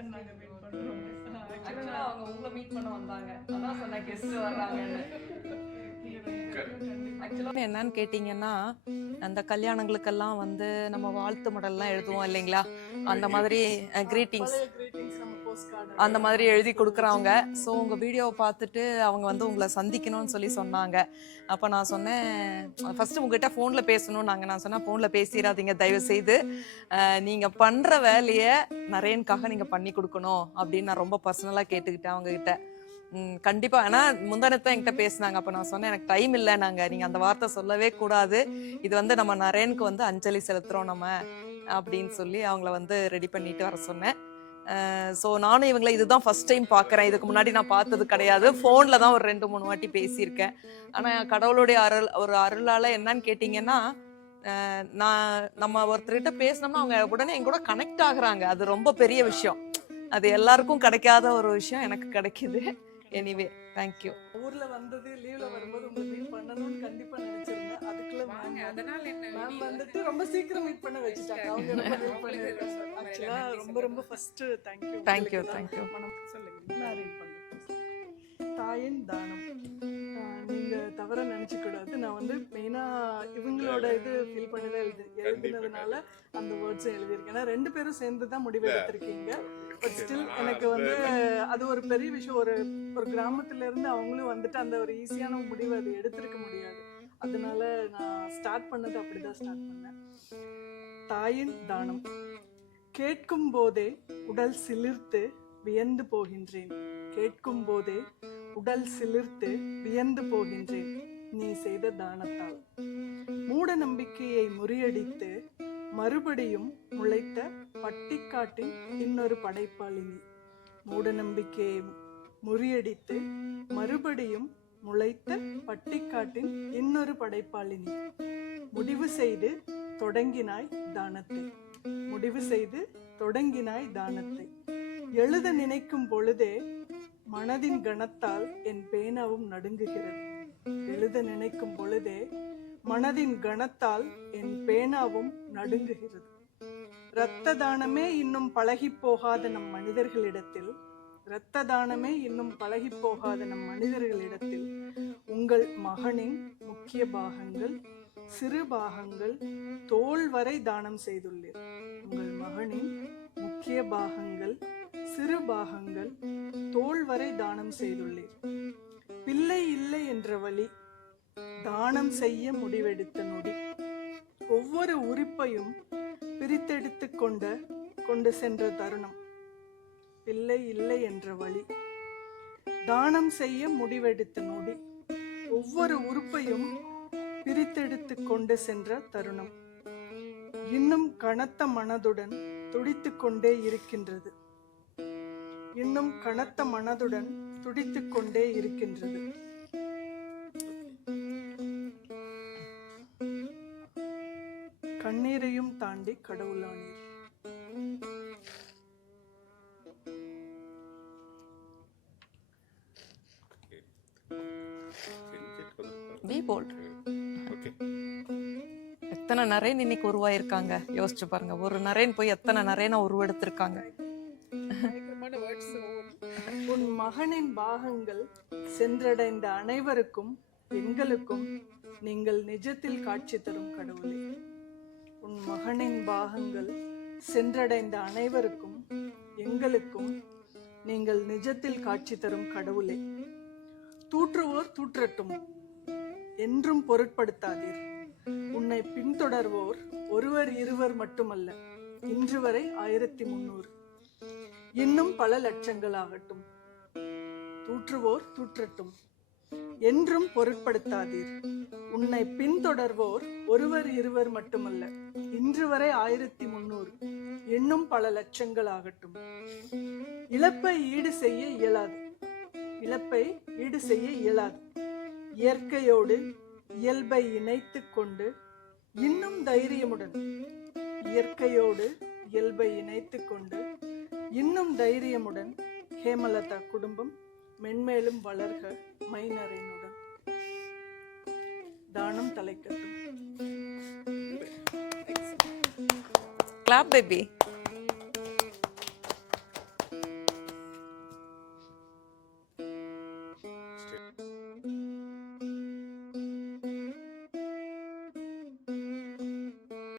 Time நாங்க meet பண்றோம். ஆக்சுவலா அவங்க உங்களை மீட் பண்ண வந்தாங்க. அதான் சொன்ன கெஸ்ட் வர்றாங்கன்னு. ஆக்சுவலாக என்னன்னு கேட்டிங்கன்னா, அந்த கல்யாணங்களுக்கெல்லாம் வந்து நம்ம வாழ்த்து மடல்லாம் எழுதுவோம் இல்லைங்களா, அந்த மாதிரி கிரீட்டிங்ஸ் அந்த மாதிரி எழுதி கொடுக்குறவங்க. ஸோ உங்கள் வீடியோவை பார்த்துட்டு அவங்க வந்து உங்களை சந்திக்கணும்னு சொல்லி சொன்னாங்க. அப்போ நான் சொன்னேன், ஃபஸ்ட்டு உங்ககிட்ட ஃபோனில் பேசணும்னாங்க. நான் சொன்னேன், ஃபோனில் பேசிடாதீங்க தயவுசெய்து, நீங்கள் பண்ணுற வேலையை நரேனுக்காக நீங்கள் பண்ணி கொடுக்கணும் அப்படின்னு நான் ரொம்ப பர்சனலாக கேட்டுக்கிட்டேன் அவங்ககிட்ட. கண்டிப்பாக. ஆனால் முந்தானத்தான் என்கிட்ட பேசினாங்க. அப்போ நான் சொன்னேன், எனக்கு டைம் இல்லை, நீங்கள் அந்த வார்த்தை சொல்லவே கூடாது, இது வந்து நம்ம நரேனுக்கு வந்து அஞ்சலி செலுத்துகிறோம் நம்ம அப்படின்னு சொல்லி அவங்கள வந்து ரெடி பண்ணிட்டு வர சொன்னேன். ஸோ நானும் இவங்களை இதுதான் ஃபர்ஸ்ட் டைம் பார்க்குறேன். இதுக்கு முன்னாடி நான் பார்த்தது கிடையாது. ஃபோனில் தான் ஒரு 2-3 வாட்டி பேசியிருக்கேன். ஆனால் கடவுளுடைய அருளால் என்னன்னு கேட்டிங்கன்னா, நம்ம ஒருத்தர்கிட்ட பேசினோம்னா அவங்க உடனே என் கூட கனெக்ட் ஆகுறாங்க. அது ரொம்ப பெரிய விஷயம். அது எல்லாருக்கும் கிடைக்காத ஒரு விஷயம் எனக்கு கிடைக்குது. Anyway thank you. ஊர்ல வந்தது லீவ்ல வரும்போது உங்களை மீட் பண்ணணும்னு கண்டிப்பா நினைச்சிருந்தேன். அதுக்குள்ள வாங்க, அதனால என்ன மேம் வந்துட்டு ரொம்ப சீக்கிரம் மீட் பண்ண வச்சிட்டாங்க. அவங்க ரொம்ப ஹெல்ப் பண்ணிருக்காங்க. ஆக்சுவலா ரொம்ப ஃபர்ஸ்ட் தேங்க்யூ. சொல்லுங்க. நான் ரீட் பண்றேன். தாயின் தானம். நீங்க தவற நினைச்சுக்க கூடாது. நான் வந்து மெயினா இவங்களோட இது ஃபீல் பண்ணி தான் எழுதினதுனால அந்த வேர்ட்ஸை எழுதியிருக்கேன். ஏன்னா 2 பேரும் சேர்ந்து தான் முடிவு எடுத்திருக்கீங்க. பட் ஸ்டில் எனக்கு வந்து அது ஒரு பெரிய விஷயம். ஒரு கிராமத்துல இருந்து அவங்களும் வந்துட்டு அந்த ஒரு ஈஸியான முடிவு அது எடுத்திருக்க முடியாது. அதனால நான் ஸ்டார்ட் பண்ணது அப்படிதான் ஸ்டார்ட் பண்ணேன். தாயின் தானம். கேட்கும் போதே உடல் சிலிர்த்து வியந்து போகின்றேன். கேட்கும் போதே உடல் சிலிர்த்து வியந்து போகின்றேன் நீ செய்த தானத்தால். மூட நம்பிக்கையை முறியடித்து மறுபடியும் முளைத்த பட்டிக்காட்டின் இன்னொரு படைப்பாளினி. மூட நம்பிக்கையை முறியடித்து மறுபடியும் முளைத்த பட்டிக்காட்டின் இன்னொரு படைப்பாளினி. முடிவு செய்து தொடங்கினாய் தானத்தை. முடிவு செய்து தொடங்கினாய் தானத்தை. எழுத நினைக்கும் பொழுதே மனதின் கணத்தால் என் பேனாவும் நடுங்குகிறது. எழுத நினைக்கும் பொழுதே மனதின் கணத்தால் என் பேனாவும் நடுங்குகிறது. இரத்த தானமே இன்னும் பழகி போகாத நம் மனிதர்களிடத்தில், இரத்த தானமே இன்னும் பழகி போகாத நம் மனிதர்களிடத்தில் உங்கள் மகனின் முக்கிய பாகங்கள், சிறு பாகங்கள், தோல் வரை தானம் செய்துள்ளீர். உங்கள் மகனின் முக்கிய பாகங்கள், சிறு பாகங்கள், தோல் வரை தானம் செய்துள்ளீர். பிள்ளை இல்லை என்ற வழி தானம் செய்ய முடிவெடுத்த நொடி. ஒவ்வொரு உறுப்பையும் பிரித்தெடுத்து கொண்டு சென்ற தருணம். பிள்ளை இல்லை என்ற வழி தானம் செய்ய முடிவெடுத்த நொடி. ஒவ்வொரு உறுப்பையும் பிரித்தெடுத்து கொண்டு சென்ற தருணம் இன்னும் கனத்த மனதுடன் துடித்து கொண்டே இருக்கின்றது. இன்னும் கனத்த மனதுடன் துடித்து கொண்டே இருக்கின்றது. கண்ணீரையும் தாண்டி கடவுளானீர். எத்தனை நரேன் இன்னைக்கு உருவாயிருக்காங்க யோசிச்சு பாருங்க. ஒரு நரேன் போய் எத்தனை நரேனை உருவெடுத்திருக்காங்க. உன் மகனின் பாகங்கள் சென்றடைந்த அனைவருக்கும் எங்களுக்கும் நீங்கள் நிஜத்தில் காட்சி தரும் கடவுளே. உன் மகனின் பாகங்கள் சென்றடைந்த அனைவருக்கும் எங்களுக்கும் நீங்கள் நிஜத்தில் காட்சி தரும் கடவுளே. தூற்றுவோர் தூற்றட்டும் என்றும் பொருட்படுத்தாதீர். உன்னை பின்தொடர்வோர் ஒருவர் இருவர் மட்டுமல்ல, இன்று வரை 1300, இன்னும் பல லட்சங்கள் ஆகட்டும். தூற்றுவோர் தூற்றட்டும் என்றும் பொருட்படுத்தாதீர். உன்னை பின்தொடர்வோர் ஒருவர் இருவர் மட்டுமல்ல, இன்று வரை 1300, இன்னும் பல லட்சங்கள் ஆகட்டும். இழப்பை ஈடு செய்ய இயலாது. இழப்பை ஈடு செய்ய இயலாது. இயற்கையோடு இயல்பை இணைத்து கொண்டு இன்னும் தைரியமுடன், இயற்கையோடு இயல்பை இணைத்து கொண்டு இன்னும் தைரியமுடன் ஹேமலதா குடும்பம் மென்மேலும் வளர்க மைனரேனுடன். தானம் தலைக்கட்டும். Clap baby.